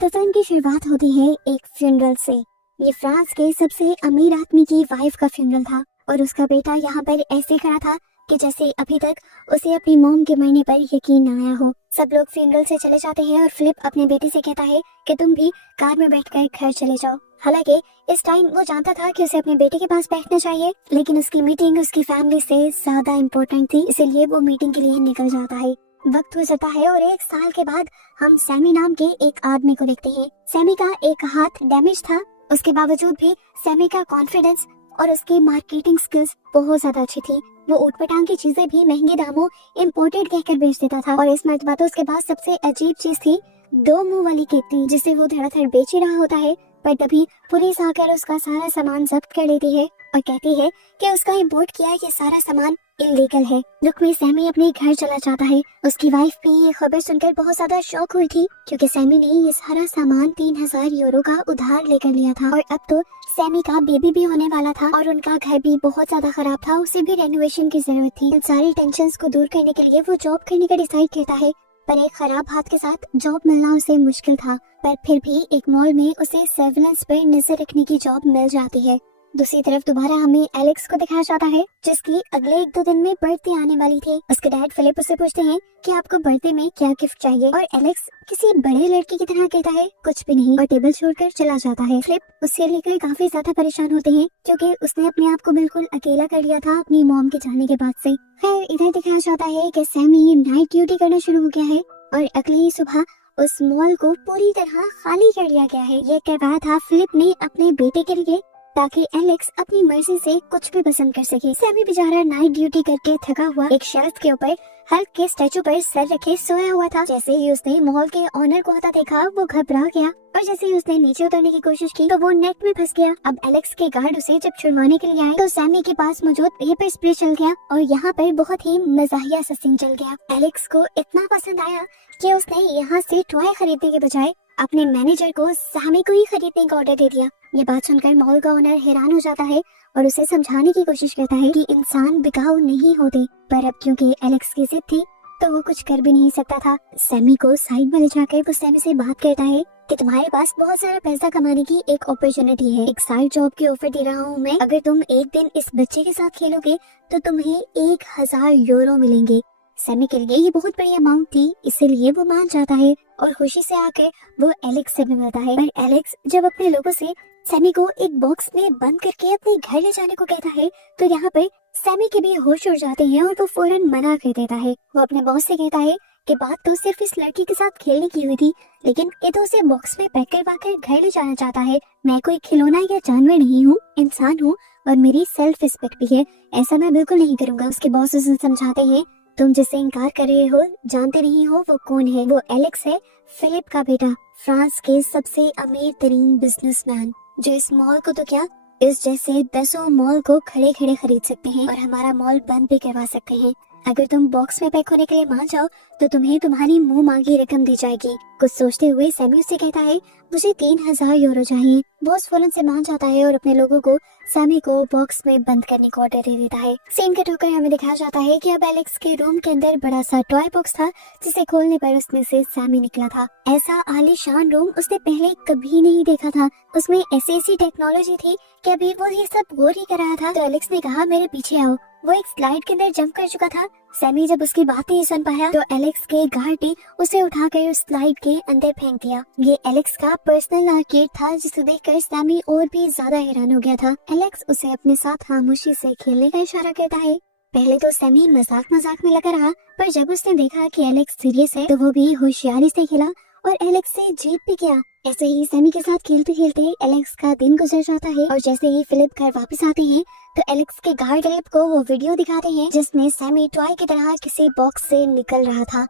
तो फिल्म की शुरुआत होती है एक फ्यूनरल से। ये फ्रांस के सबसे अमीर आदमी की वाइफ का फ्यूनरल था और उसका बेटा यहाँ पर ऐसे खड़ा था कि जैसे अभी तक उसे अपनी मॉम के मरने पर यकीन न आया हो। सब लोग फ्यूनरल से चले जाते हैं और फिलिप अपने बेटे से कहता है कि तुम भी कार में बैठकर घर चले जाओ। हालांकि इस टाइम वो जानता था कि उसे अपने बेटे के पास बैठना चाहिए, लेकिन उसकी मीटिंग उसकी फैमिली से ज्यादा इम्पोर्टेंट थी, इसलिए वो मीटिंग के लिए निकल जाता है। वक्त गुजरता है और 1 साल के बाद हम सैमी नाम के एक आदमी को देखते हैं। सैमी का एक हाथ डैमेज था, उसके बावजूद भी सैमी का कॉन्फिडेंस और उसकी मार्केटिंग स्किल्स बहुत ज्यादा अच्छी थी। वो ऊटपटांग की चीजें भी महंगे दामों इम्पोर्टेड कहकर बेच देता था। और इस मर्तबा तो उसके पास सबसे अजीब चीज थी 2 मुंह वाली केतली, जिसे वो धड़ाधड़ बेच ही रहा होता है। पर तभी पुलिस आकर उसका सारा सामान जब्त कर लेती है और कहती है कि उसका इम्पोर्ट किया ये सारा सामान इलीगल है। दुख में सैमी अपने घर चला जाता है। उसकी वाइफ भी ये खबर सुनकर बहुत ज्यादा शॉक हुई थी, क्योंकि सैमी ने ये सारा सामान 3000 यूरो का उधार लेकर लिया था और अब तो सैमी का बेबी भी होने वाला था और उनका घर भी बहुत ज्यादा खराब था, उसे भी रेनोवेशन की जरूरत थी। इन सारी टेंशन को दूर करने के लिए वो जॉब करने का डिसाइड करता है, पर एक खराब हाथ के साथ जॉब मिलना उसे मुश्किल था। पर फिर भी एक मॉल में उसे सर्विलेंस पर नजर रखने की जॉब मिल जाती है। दूसरी तरफ दोबारा हमें एलेक्स को दिखाया जाता है, जिसकी अगले 1-2 दिन में बर्थडे आने वाली थी। उसके डैड फिलिप उससे पूछते हैं कि आपको बर्थडे में क्या गिफ्ट चाहिए, और एलेक्स किसी बड़े लड़के की तरह कहता है कुछ भी नहीं और टेबल छोड़कर चला जाता है। फिलिप उससे लेकर काफी ज्यादा परेशान होते हैं, क्योंकि उसने अपने आप को बिल्कुल अकेला कर लिया था अपनी मॉम के जाने के बाद से। खैर इधर दिखाया जाता है कि सैमी नाइट ड्यूटी करना शुरू हो गया है और अगली ही सुबह उस मॉल को पूरी तरह खाली कर लिया गया है। ये करवाया था फिलिप ने अपने बेटे के लिए, ताकि एलेक्स अपनी मर्जी से कुछ भी पसंद कर सके। सैमी बेचारा नाइट ड्यूटी करके थका हुआ एक शेल्फ के ऊपर हल्क के स्टैचू पर सर रखे सोया हुआ था। जैसे ही उसने मॉल के ऑनर को आता देखा, वो घबरा गया और जैसे ही उसने नीचे उतरने की कोशिश की तो वो नेट में फंस गया। अब एलेक्स के गार्ड उसे जब छुड़वाने के लिए आए तो सैमी के पास मौजूद पेपर स्प्रे चल गया और यहाँ पर बहुत ही मजाहिया सा सीन चल गया। एलेक्स को इतना पसंद आया कि उसने यहाँ से टॉय खरीदने के बजाय अपने मैनेजर को सैमी को ही खरीदने का ऑर्डर दे दिया। ये बात सुनकर मॉल का ओनर हैरान हो जाता है और उसे समझाने की कोशिश करता है कि इंसान बिकाऊ नहीं होते, पर अब क्योंकि एलेक्स की जिद थी तो वो कुछ कर भी नहीं सकता था। सैमी को साइड में ले जाकर वो सैमी से बात करता है कि तुम्हारे पास बहुत सारा पैसा कमाने की एक अपॉर्चुनिटी है, एक साइड जॉब की ऑफर दे रहा हूँ मैं। अगर तुम एक दिन इस बच्चे के साथ खेलोगे तो तुम्हें 1000 यूरो मिलेंगे। सैमी के लिए ये बहुत बड़ी अमाउंट थी, इसीलिए वो मान जाता है और खुशी से आकर वो एलेक्स से भी मिलता है। पर एलेक्स जब अपने लोगों से सैमी को एक बॉक्स में बंद करके अपने घर ले जाने को कहता है तो यहाँ पर सैमी के भी होश उड़ जाते हैं और वो फौरन मना कर देता है। वो अपने बॉस से कहता है कि बात तो सिर्फ इस लड़की के साथ खेलने की हुई थी, लेकिन ये तो उसे बॉक्स में पैक करवाकर घर ले जाना चाहता है। मैं कोई खिलौना या जानवर नहीं हूँ, इंसान हूँ और मेरी सेल्फ रिस्पेक्ट भी है, ऐसा मैं बिल्कुल नहीं करूँगा। उसके बॉस उसे समझाते हैं तुम जिससे इनकार कर रहे हो जानते नहीं हो वो कौन है। वो एलेक्स है, फिलिप का बेटा, फ्रांस के सबसे अमीर तरीन बिजनेसमैन, जो इस मॉल को तो क्या इस जैसे 10 मॉल को खड़े खड़े खरीद सकते हैं और हमारा मॉल बंद भी करवा सकते हैं। अगर तुम बॉक्स में पैक होने के लिए मान जाओ तो तुम्हें तुम्हारी मुंह मांगी रकम दी जाएगी। कुछ सोचते हुए सैमी उससे कहता है मुझे 3000 यूरो चाहिए। बॉस फौरन से मान जाता है और अपने लोगों को सैमी को बॉक्स में बंद करने को ऑर्डर दे देता है। सीन कट होकर हमें दिखाया जाता है कि अब एलेक्स के रूम के अंदर बड़ा सा टॉय बॉक्स था, जिसे खोलने पर उसमें से सैमी निकला था। ऐसा आलीशान रूम उसने पहले कभी नहीं देखा था। उसमें ऐसी टेक्नोलॉजी थी कि अभी वो ये सब गौर ही कर रहा था। तो एलेक्स ने कहा मेरे पीछे आओ। वो एक स्लाइड के अंदर जंप कर चुका था। सैमी जब उसकी बात नहीं सुन पाया तो एलेक्स के गार्ड ने उसे उठाकर उस स्लाइड के अंदर फेंक दिया। ये एलेक्स का पर्सनल आर्केड था, जिसे देखकर सैमी और भी ज्यादा हैरान हो गया था। एलेक्स उसे अपने साथ खामोशी से खेलने का इशारा करता है। पहले तो सैमी मजाक मजाक में लगा रहा, पर जब उसने देखा कि एलेक्स सीरियस है तो वो भी होशियारी से खेला और एलेक्स से जीत भी गया। ऐसे ही सैमी के साथ खेलते खेलते एलेक्स का दिन गुजर जाता है और जैसे ही फिलिप घर वापस आते हैं तो एलेक्स के गार्ड फिलिप को वो वीडियो दिखाते हैं जिसमें सैमी टॉय की तरह किसी बॉक्स से निकल रहा था।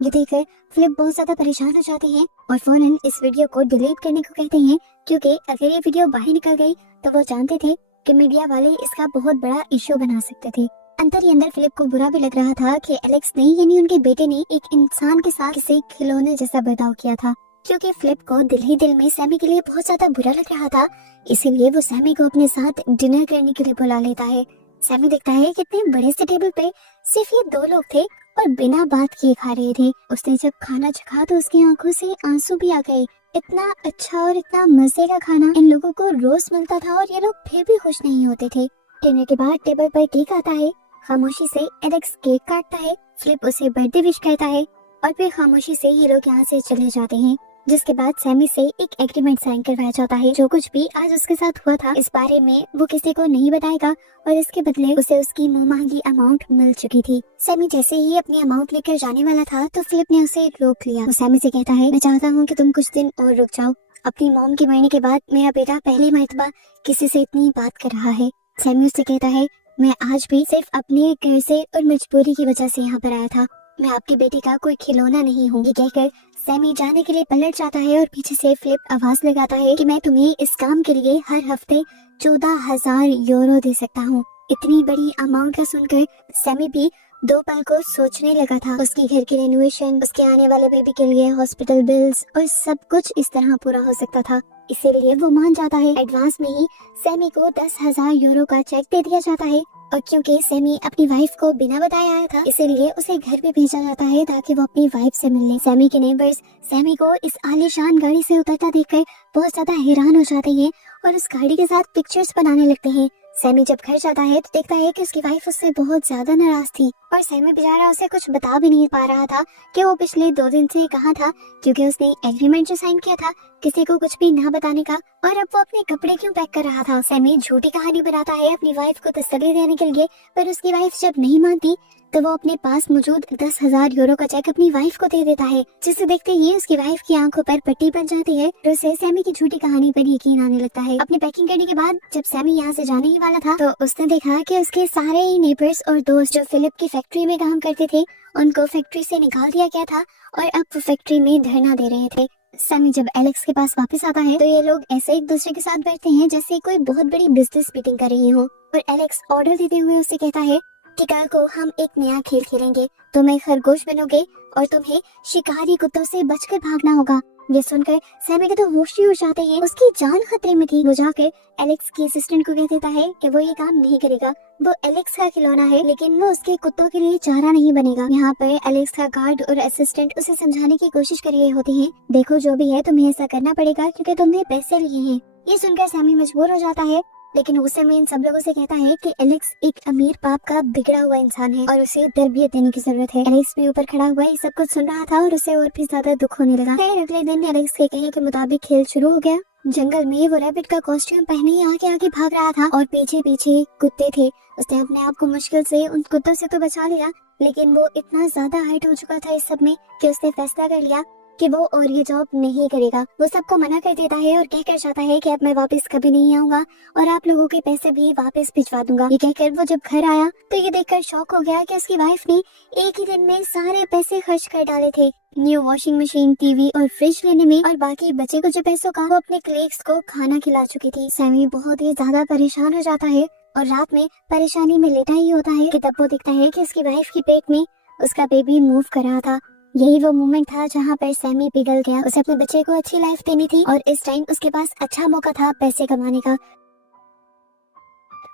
ये देखकर फिलिप बहुत ज्यादा परेशान हो जाते हैं और फौरन इस वीडियो को डिलीट करने को कहते हैं, क्योंकि अगर ये वीडियो बाहर निकल गई तो वो जानते थे कि मीडिया वाले इसका बहुत बड़ा इश्यू बना सकते थे। अंदर ही अंदर फिलिप को बुरा भी लग रहा था कि एलेक्स ने यानी उनके बेटे ने एक इंसान के साथ किसी खिलौने जैसा बर्ताव किया था, क्योंकि फिलिप को दिल ही दिल में सैमी के लिए बहुत ज्यादा बुरा लग रहा था। इसीलिए वो सैमी को अपने साथ डिनर करने के लिए बुला लेता है। सैमी देखता है कि इतने बड़े से टेबल पे सिर्फ ये 2 लोग थे और बिना बात किए खा रहे थे। उसने जब खाना चखा तो उसकी आंखों से आंसू भी आ गए। इतना अच्छा और इतना मजे का खाना इन लोगों को रोज मिलता था और ये लोग फिर भी खुश नहीं होते थे। डिनर के बाद टेबल पर केक आता है। खामोशी से एलेक्स केक काटता है। फिलिप उसे बर्थडे विश कहता है और फिर खामोशी से ये लोग यहाँ से चले जाते हैं। जिसके बाद सैमी से एक एग्रीमेंट साइन करवाया जाता है। जो कुछ भी आज उसके साथ हुआ था इस बारे में वो किसी को नहीं बताएगा और इसके बदले उसे उसकी मुंह मांगी अमाउंट मिल चुकी थी। सैमी जैसे ही अपनी अमाउंट लेकर जाने वाला था तो फिलिप ने उसे रोक लिया। वो सैमी से कहता है, मैं चाहता हूँ कि तुम कुछ दिन और रुक जाओ। अपनी मॉम के मरने के बाद मेरा बेटा पहली मर्तबा किसी से इतनी बात कर रहा है। सैमी उससे कहता है, मैं आज भी सिर्फ अपने घर से और मजबूरी की वजह से यहाँ पर आया था। मैं आपकी बेटी का कोई खिलौना नहीं हूँ। ये कहकर सैमी जाने के लिए पलट जाता है और पीछे से फिलिप आवाज लगाता है कि मैं तुम्हें इस काम के लिए हर हफ्ते 14,000 यूरो दे सकता हूँ। इतनी बड़ी अमाउंट का सुनकर सैमी भी 2 पल को सोचने लगा था। उसके घर की रेनोवेशन, उसके आने वाले बेबी के लिए हॉस्पिटल बिल्स और सब कुछ इस तरह पूरा हो सकता था। इसीलिए वो मान जाता है। एडवांस में ही सैमी को 10,000 यूरो का चेक दे दिया जाता है और क्योंकि सैमी अपनी वाइफ को बिना बताए आया था इसीलिए उसे घर पे भेजा जाता है ताकि वो अपनी वाइफ से मिल ले। सैमी के नेबर्स सैमी को इस आलीशान गाड़ी से उतरता देखकर बहुत ज्यादा हैरान हो जाते हैं और उस गाड़ी के साथ पिक्चर्स बनाने लगते हैं। सैमी जब घर जाता है तो देखता है कि उसकी वाइफ उससे बहुत ज्यादा नाराज थी और सैमी बेचारा उसे कुछ बता भी नहीं पा रहा था कि वो पिछले 2 दिन से कहाँ था, क्योंकि उसने एग्रीमेंट जो साइन किया था किसी को कुछ भी ना बताने का। और अब वो अपने कपड़े क्यों पैक कर रहा था। सैमी झूठी कहानी बनाता है अपनी वाइफ को तसल्ली देने के लिए, पर उसकी वाइफ जब नहीं मानती तो वो अपने पास मौजूद 10,000 यूरो का चेक अपनी वाइफ को दे देता है, जिसे देखते ही उसकी वाइफ की आंखों पर पट्टी बन जाती है और उसे सैमी की झूठी कहानी पर यकीन आने लगता है। अपनी पैकिंग करने के बाद जब सैमी यहाँ से जाने ही वाला था तो उसने देखा कि उसके सारे ही नेबर्स और दोस्त जो फिलिप की फैक्ट्री में काम करते थे उनको फैक्ट्री से निकाल दिया गया था और अब वो फैक्ट्री में धरना दे रहे थे। सैमी जब एलेक्स के पास वापस आता है तो ये लोग ऐसे एक दूसरे के साथ बैठते हैं जैसे कोई बहुत बड़ी बिजनेस मीटिंग कर रही हो और एलेक्स ऑर्डर देते हुए उसे कहता है कि कल को हम एक नया खेल खेलेंगे। तुम्हें खरगोश बनोगे और तुम्हें शिकारी कुत्तों से बचकर भागना होगा। ये सुनकर सैमी के तो होश ही उड़ जाते हैं। उसकी जान खतरे में थी। वो जाकर एलेक्स की असिस्टेंट को कह देता है कि वो ये काम नहीं करेगा। वो एलेक्स का खिलौना है लेकिन वो उसके कुत्तों के लिए चारा नहीं बनेगा। यहाँ पर एलेक्स का गार्ड और असिस्टेंट उसे समझाने की कोशिश कर रहे होते हैं, देखो जो भी है तुम्हें ऐसा करना पड़ेगा क्योंकि तुमने पैसे लिए हैं। ये सुनकर सैमी मजबूर हो जाता है, लेकिन उस समय इन सब लोगों से कहता है कि एलेक्स एक अमीर बाप का बिगड़ा हुआ इंसान है और उसे तरबियत देने की जरूरत है। एलेक्स भी ऊपर खड़ा हुआ ये सब कुछ सुन रहा था और उसे और भी ज्यादा दुख होने लगा। फिर अगले दिन एलेक्स के कहे के मुताबिक खेल शुरू हो गया। जंगल में वो रैबिट का कॉस्ट्यूम पहने ही आगे आगे भाग रहा था और पीछे पीछे कुत्ते थे। उसने अपने आप को मुश्किल से उन कुत्तों से तो बचा लिया, लेकिन वो इतना ज्यादा हाइट हो चुका था इस सब में कि उसने फैसला कर लिया कि वो और ये जॉब नहीं करेगा। वो सबको मना कर देता है और कहकर जाता है कि अब मैं वापस कभी नहीं आऊंगा और आप लोगों के पैसे भी वापस भिजवा दूंगा। ये कहकर वो जब घर आया तो ये देखकर शॉक हो गया कि उसकी वाइफ ने एक ही दिन में सारे पैसे खर्च कर डाले थे न्यू वॉशिंग मशीन, टीवी और फ्रिज लेने में, और बाकी बचे कुछ पैसों का वो अपने कलीग्स को खाना खिला चुकी थी। सैमी बहुत ही ज्यादा परेशान हो जाता है और रात में परेशानी में लेटा ही होता है कि तब वो दिखता है कि उसकी वाइफ के पेट में उसका बेबी मूव कर रहा था। यही वो मोमेंट था जहाँ पर सैमी पिघल गया। उसे अपने बच्चे को अच्छी लाइफ देनी थी और इस टाइम उसके पास अच्छा मौका था पैसे कमाने का।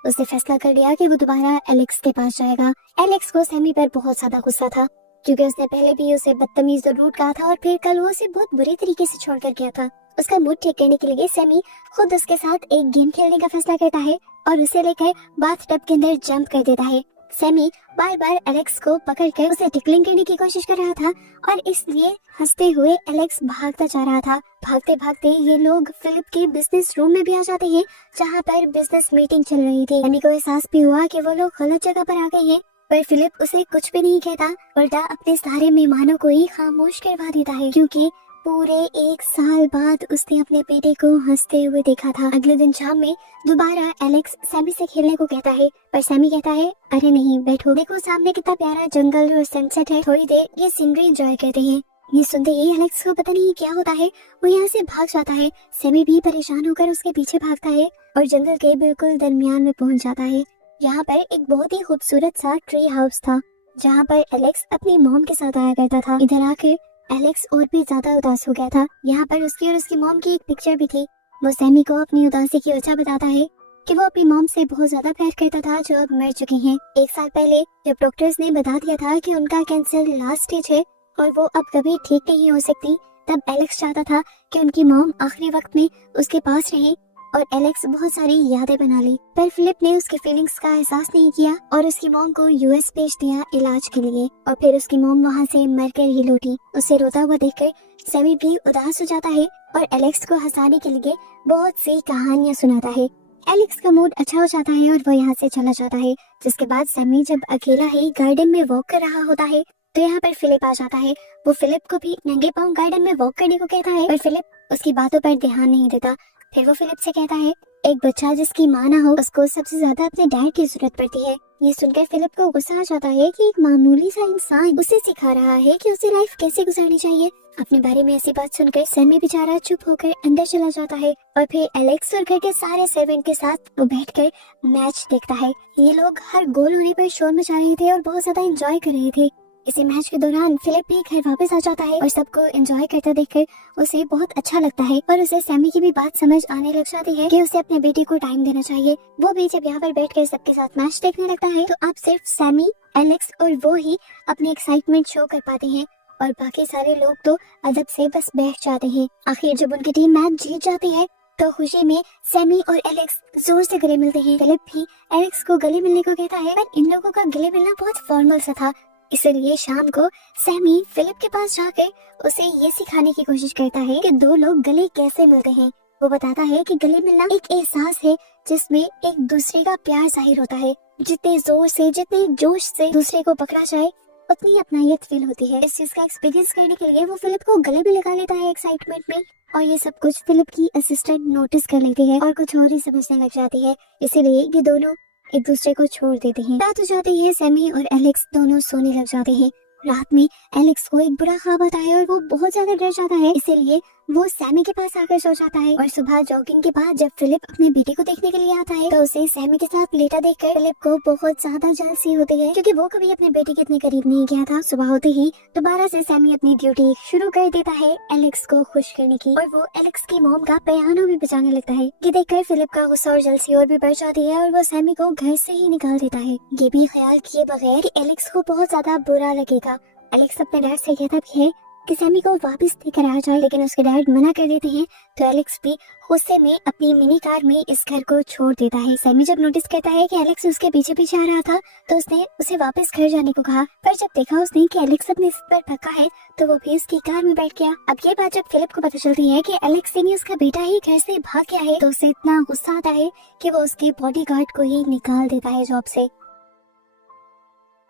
उसने फैसला कर लिया कि वो दोबारा एलेक्स के पास जाएगा। एलेक्स को सैमी पर बहुत ज्यादा गुस्सा था क्योंकि उसने पहले भी उसे बदतमीज और रूड कहा था और फिर कल वो उसे बहुत बुरी तरीके से छोड़कर गया था। उसका मूड ठीक करने के लिए सैमी खुद उसके साथ एक गेम खेलने का फैसला करता है और उसे लेकर बाथटब के अंदर जंप कर देता है। सैमी बार बार एलेक्स को पकड़कर उसे टिकलिंग करने की कोशिश कर रहा था और इसलिए हंसते हुए एलेक्स भागता जा रहा था। भागते भागते ये लोग फिलिप के बिजनेस रूम में भी आ जाते हैं जहाँ पर बिजनेस मीटिंग चल रही थी। सैमी को एहसास भी हुआ कि वो लोग गलत जगह पर आ गए हैं, पर फिलिप उसे कुछ भी नहीं कहता, उल्टा अपने सारे मेहमानों को ही खामोश करवा देता है क्योंकि पूरे 1 साल बाद उसने अपने बेटे को हंसते हुए देखा था। अगले दिन शाम में दोबारा एलेक्स सैमी से खेलने को कहता है, पर सैमी कहता है अरे नहीं बैठो, देखो सामने कितना प्यारा जंगल और सनसेट है, थोड़ी देर ये सीनरी एंजॉय करते हैं। ये सुनते ही एलेक्स को पता नहीं क्या होता है, वो यहाँ से भाग जाता है। सैमी भी परेशान होकर उसके पीछे भागता है और जंगल के बिल्कुल दरमियान में पहुंच जाता है। यहाँ पर एक बहुत ही खूबसूरत सा ट्री हाउस था जहाँ पर एलेक्स अपनी मॉम के साथ आया करता था। इधर आकर एलेक्स और भी ज्यादा उदास हो गया था। यहाँ पर उसकी और उसकी मॉम की एक पिक्चर भी थी। वो सैमी को अपनी उदासी की वजह बताता है कि वो अपनी मॉम से बहुत ज्यादा प्यार करता था जो अब मर चुकी हैं। 1 साल पहले जब डॉक्टर्स ने बता दिया था कि उनका कैंसर लास्ट स्टेज है और वो अब कभी ठीक नहीं हो सकती, तब एलेक्स चाहता था कि उनकी मॉम आखिरी वक्त में उसके पास रहे और एलेक्स बहुत सारी यादें बना ली। पर फिलिप ने उसकी फीलिंग्स का एहसास नहीं किया और उसकी मॉम को यूएस भेज दिया इलाज के लिए और फिर उसकी मॉम वहाँ से मरकर ही लौटी। उसे रोता हुआ देखकर सैमी भी उदास हो जाता है और एलेक्स को हंसाने के लिए बहुत सी कहानियां सुनाता है। एलेक्स का मूड अच्छा हो जाता है और वो यहाँ से चला जाता है। जिसके बाद सैमी जब अकेला ही गार्डन में वॉक कर रहा होता है तो यहाँ पर फिलिप आ जाता है। वो फिलिप को भी नंगे पांव गार्डन में वॉक करने को कहता है पर फिलिप उसकी बातों पर ध्यान नहीं देता। फिर वो फिलिप से कहता है एक बच्चा जिसकी माँ ना हो उसको सबसे ज्यादा अपने डैड की जरूरत पड़ती है। ये सुनकर फिलिप को गुस्सा आ जाता है कि एक मामूली सा इंसान उसे सिखा रहा है कि उसे लाइफ कैसे गुजारनी चाहिए। अपने बारे में ऐसी बात सुनकर सैमी बेचारा चुप होकर अंदर चला जाता है और फिर एलेक्स और घर के सारे सर्वेंट के साथ वो बैठकर मैच देखता है। ये लोग हर गोल होने पर शोर मचा रहे थे और बहुत ज्यादा एंजॉय कर रहे थे। इसी मैच के दौरान फिलिप भी घर वापस आ जाता है और सबको एंजॉय करता देखकर उसे बहुत अच्छा लगता है और उसे सैमी की भी बात समझ आने लग जाती है कि उसे अपने बेटे को टाइम देना चाहिए। वो भी जब यहाँ पर बैठकर सबके साथ मैच देखने लगता है तो अब सिर्फ सैमी, एलेक्स और वो ही अपनी एक्साइटमेंट शो कर पाते हैं और बाकी सारे लोग तो अदब से बस बैठ जाते हैं। आखिर जब उनकी टीम मैच जीत जाती है तो खुशी में सैमी और एलेक्स जोर से गले मिलते हैं। फिलिप भी एलेक्स को गले मिलने को कहता है पर इन लोगों का गले मिलना बहुत फॉर्मल सा था, इसलिए शाम को सैमी फिलिप के पास जाकर उसे ये सिखाने की कोशिश करता है कि दो लोग गले कैसे मिलते हैं। वो बताता है कि गले मिलना एक एहसास है जिसमें एक दूसरे का प्यार जाहिर होता है। जितने जोर से, जितने जोश से दूसरे को पकड़ा जाए उतनी अपनायत फील होती है। इस चीज का एक्सपीरियंस करने के लिए वो फिलिप को गले भी लगा लेता है एक्साइटमेंट में और ये सब कुछ फिलिप की असिस्टेंट नोटिस कर लेती है और कुछ और ही समझने लग जाती है। इसीलिए ये दोनों एक दूसरे को छोड़ देते हैं। रात हो जाती है, सैमी और एलेक्स दोनों सोने लग जाते हैं। रात में एलेक्स को एक बुरा ख्वाब आता है और वो बहुत ज्यादा डर जाता है, इसीलिए वो सैमी के पास आकर सो जाता है। और सुबह जॉगिंग के बाद जब फिलिप अपने बेटे को देखने के लिए आता है तो उसे सैमी के साथ लेटा देखकर फिलिप को बहुत ज्यादा जलसी होती है क्योंकि वो कभी अपने बेटे के इतने करीब नहीं गया था। सुबह होते ही दोबारा से सैमी अपनी ड्यूटी शुरू कर देता है एलेक्स को खुश करने की और वो एलेक्स की मॉम का पियानो भी बजाने लगता है। ये देखकर फिलिप का गुस्सा और जलसी और भी बढ़ जाती है और वो सैमी को घर से ही निकाल देता है, ये भी ख्याल किए बगैर कि एलेक्स को बहुत ज्यादा बुरा लगेगा। एलेक्स अपने डैड से कहता भी है कि सैमी को वापस लेकर आ जाए, लेकिन उसके डैड मना कर देते हैं तो एलेक्स भी गुस्से में अपनी मिनी कार में इस घर को छोड़ देता है। सैमी जब नोटिस करता है कि एलेक्स उसके पीछे पीछे आ रहा था तो उसने उसे वापस घर जाने को कहा, पर जब देखा उसने कि एलेक्स अपने सिर पर थका है तो वो भी उसकी कार में बैठ गया। अब ये बात जब फिलिप को पता चलती है कि एलेक्स ने उसका बेटा ही घर से भाग गया है तो उसे इतना गुस्सा आता है कि वो उसके बॉडीगार्ड को ही निकाल देता है जॉब से।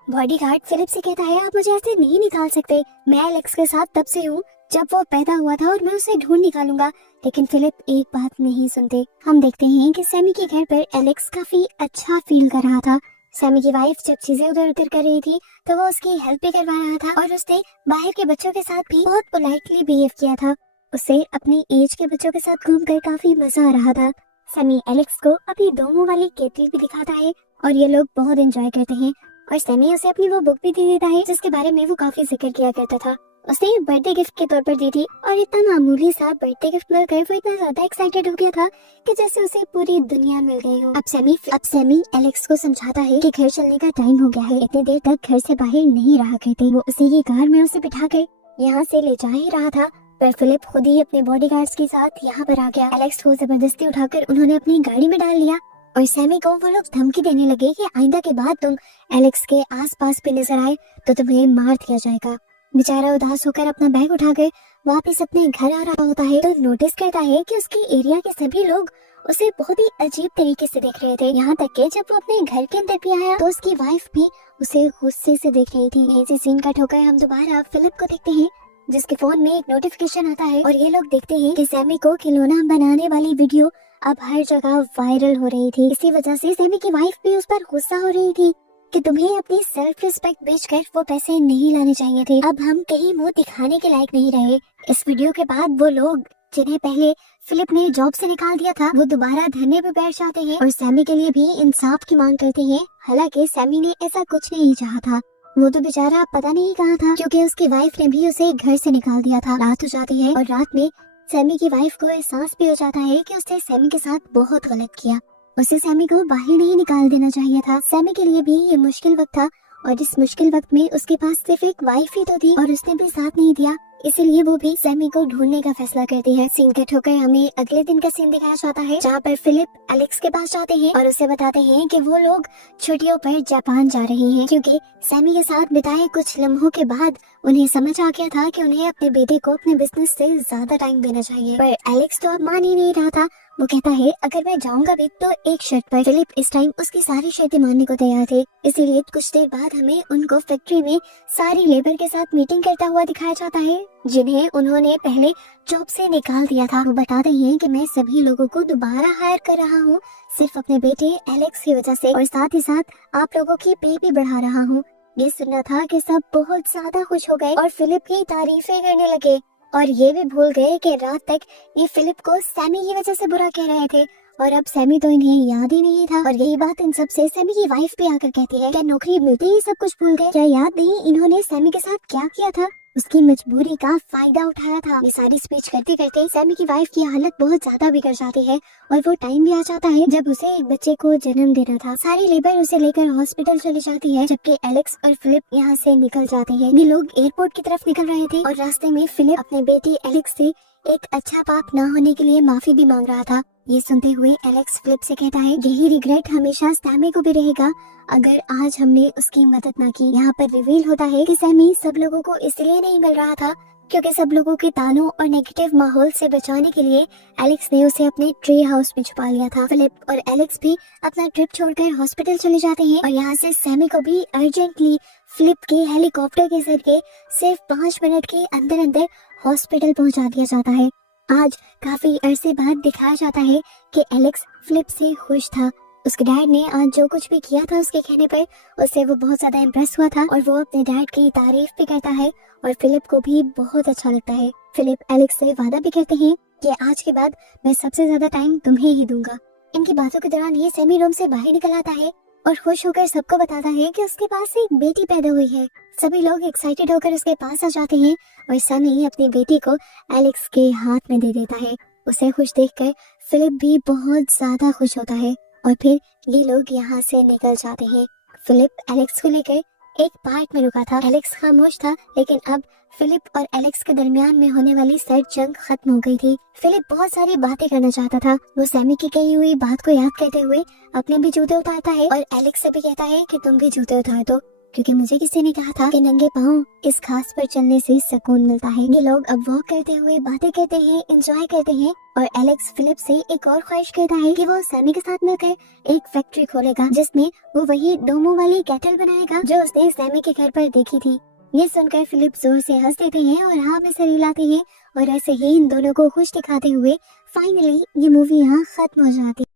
बॉडीगार्ड फिलिप से कहता है आप मुझे ऐसे नहीं निकाल सकते, मैं एलेक्स के साथ तब से हूँ जब वो पैदा हुआ था और मैं उसे ढूंढ निकालूंगा। लेकिन फिलिप एक बात नहीं सुनते। हम देखते हैं कि सैमी के घर पर एलेक्स काफी अच्छा फील कर रहा था। सैमी की वाइफ जब चीजें उधर उधर कर रही थी तो वो उसकी हेल्प भी करवा रहा था और उसने बाहर के बच्चों के साथ भी बहुत पोलाइटली बिहेव किया था। उसे अपनी एज के बच्चों के साथ घूमकर काफी मजा आ रहा था। सैमी एलेक्स को अपनी दो मुंह वाली केतली भी दिखाता है और ये लोग बहुत एंजॉय करते हैं और सैमी उसे अपनी वो बुक भी दे देता है जिसके बारे में वो काफी जिक्र किया करता था। उसने बर्थडे गिफ्ट के तौर पर दी थी और इतना मामूली सा बर्थडे गिफ्ट मिलकर वो इतना ज्यादा एक्साइटेड हो गया था कि जैसे उसे पूरी दुनिया मिल गई हो। अब सैमी एलेक्स को समझाता है कि घर चलने का टाइम हो गया है, इतनी देर तक घर से बाहर नहीं रहा करते। वो उसी की कार में उसे बिठा कर यहाँ से ले जा ही रहा था पर फिलिप खुद ही अपने बॉडीगार्ड्स के साथ यहाँ पर आ गया। एलेक्स को जबरदस्ती उठाकर उन्होंने अपनी गाड़ी में डाल लिया और सैमी को वो लोग धमकी देने लगे कि आइंदा के बाद तुम एलेक्स के आसपास पे नजर आए तो तुम्हें मार दिया जाएगा। बेचारा उदास होकर अपना बैग उठाकर वापस अपने घर आ रहा होता है तो नोटिस करता है कि उसके एरिया के सभी लोग उसे बहुत ही अजीब तरीके से देख रहे थे। यहाँ तक कि जब वो अपने घर के अंदर भी आया तो उसकी वाइफ भी उसे गुस्से से देख रही थी। ऐसे सीन कट होकर हम दोबारा फिलिप को देखते हैं जिसके फोन में एक नोटिफिकेशन आता है और ये लोग देखते हैं कि सैमी को खिलौना बनाने वाली वीडियो अब हर जगह वायरल हो रही थी। इसी वजह से सैमी की वाइफ भी उस पर गुस्सा हो रही थी कि तुम्हें अपनी सेल्फ रिस्पेक्ट बेचकर वो पैसे नहीं लाने चाहिए थे। अब हम कहीं मुंह दिखाने के लायक नहीं रहे। इस वीडियो के बाद वो लोग जिन्हें पहले फिलिप ने जॉब से निकाल दिया था वो दोबारा धरने पे बैठ जाते हैं और सैमी के लिए भी इंसाफ की मांग करते हैं। हालांकि सैमी ने ऐसा कुछ नहीं चाहा था, वो तो बेचारा पता नहीं कहाँ था क्योंकि उसकी वाइफ ने भी उसे घर से निकाल दिया था। रात हो जाती है और रात में सैमी की वाइफ को एहसास भी हो जाता है कि उसने सैमी के साथ बहुत गलत किया। उसे सैमी को बाहर नहीं निकाल देना चाहिए था। सैमी के लिए भी ये मुश्किल वक्त था और इस मुश्किल वक्त में उसके पास सिर्फ एक वाइफ ही तो थी और उसने भी साथ नहीं दिया, इसीलिए वो भी सैमी को ढूंढने का फैसला करती है। सीन कट होकर हमें अगले दिन का सीन दिखाया जाता है, जहाँ पर फिलिप एलेक्स के पास जाते हैं और उसे बताते हैं कि वो लोग छुट्टियों पर जापान जा रहे हैं, क्योंकि सैमी के साथ बिताए कुछ लम्हों के बाद उन्हें समझ आ गया था कि उन्हें अपने बेटे को अपने बिजनेस से ज्यादा टाइम देना चाहिए। पर एलेक्स तो अब मान ही नहीं रहा था। वो कहता है अगर मैं जाऊंगा भी तो एक शर्त पर। फिलिप इस टाइम उसकी सारी शर्तें मानने को तैयार थे, इसीलिए कुछ देर बाद हमें उनको फैक्ट्री में सारी लेबर के साथ मीटिंग करता हुआ दिखाया जाता है, जिन्हें उन्होंने पहले जॉब से निकाल दिया था। वो बताते हैं कि मैं सभी लोगों को दोबारा हायर कर रहा हूँ सिर्फ अपने बेटे एलेक्स की वजह से, और साथ ही साथ आप लोगों की पे भी बढ़ा रहा हूँ। ये सुनना था कि सब बहुत ज्यादा खुश हो गए और फिलिप की तारीफें करने लगे और ये भी भूल गए कि रात तक ये फिलिप को सैमी की वजह से बुरा कह रहे थे और अब सैमी तो इन्हें याद ही नहीं था। और यही बात इन सब से सैमी की वाइफ भी आकर कहती है, क्या नौकरी मिलते ही सब कुछ भूल गए? क्या याद नहीं इन्होंने सैमी के साथ क्या किया था? उसकी मजबूरी का फायदा उठाया था। ये सारी स्पीच करते करते सैमी की वाइफ की हालत बहुत ज्यादा बिगड़ जाती है और वो टाइम भी आ जाता है जब उसे एक बच्चे को जन्म देना था। सारी लेबर उसे लेकर हॉस्पिटल चली जाती है, जबकि एलेक्स और फिलिप यहाँ से निकल जाते हैं। ये लोग एयरपोर्ट की तरफ निकल रहे थे और रास्ते में फिलिप अपने बेटे एलेक्स से एक अच्छा बाप न होने के लिए माफी भी मांग रहा था। ये सुनते हुए एलेक्स फिलिप से कहता है, यही रिग्रेट हमेशा सैमी को भी रहेगा अगर आज हमने उसकी मदद ना की। यहाँ पर रिवील होता है कि सैमी सब लोगों को इसलिए नहीं मिल रहा था क्योंकि सब लोगों के तानों और नेगेटिव माहौल से बचाने के लिए एलेक्स ने उसे अपने ट्री हाउस में छुपा लिया था। फिलिप और एलेक्स भी अपना ट्रिप छोड़कर हॉस्पिटल चले जाते हैं और यहाँ से सैमी को भी अर्जेंटली फिलिप के हेलीकॉप्टर के जरिए सिर्फ 5 मिनट के अंदर अंदर हॉस्पिटल पहुंचा दिया जाता है। आज काफी अरसे बाद दिखाया जाता है कि एलेक्स फिलिप से खुश था। उसके डैड ने आज जो कुछ भी किया था उसके कहने पर उससे वो बहुत ज्यादा इम्प्रेस हुआ था और वो अपने डैड की तारीफ भी करता है और फिलिप को भी बहुत अच्छा लगता है। फिलिप एलेक्स से वादा भी करते हैं कि आज के बाद मैं सबसे ज्यादा टाइम तुम्हें ही दूंगा। इनकी बातों के दौरान ये सैमी रूम से बाहर निकल आता है और खुश होकर सबको बताता है कि उसके पास एक बेटी पैदा हुई है। सभी लोग एक्साइटेड होकर उसके पास आ जाते हैं और सैमी अपनी बेटी को एलेक्स के हाथ में दे देता है। उसे खुश देखकर फिलिप भी बहुत ज्यादा खुश होता है और फिर ये लोग यहाँ से निकल जाते हैं। फिलिप एलेक्स को लेकर एक पार्क में रुका था। एलेक्स खामोश था, लेकिन अब फिलिप और एलेक्स के दरमियान में होने वाली सर्द जंग खत्म हो गई थी। फिलिप बहुत सारी बातें करना चाहता था। वो सैमी की कही हुई बात को याद करते हुए अपने भी जूते उतारता है और एलेक्स से भी कहता है कि तुम भी जूते उतार दो, क्योंकि मुझे किसी ने कहा था कि नंगे पाँव इस घास पर चलने से सुकून मिलता है। ये लोग अब वॉक करते हुए बातें करते हैं, एंजॉय करते हैं और एलेक्स फिलिप से एक और ख्वाहिश करता है कि वो सैमी के साथ मिलकर एक फैक्ट्री खोलेगा जिसमें वो वही डोमो वाली केटल बनाएगा जो उसने सैमी के घर पर देखी थी। ये सुनकर फिलिप जोर से हंस देते हैं और हाँ में सिर हिलाते हैं और ऐसे ही इन दोनों को खुश दिखाते हुए फाइनली ये मूवी यहाँ खत्म हो जाती है।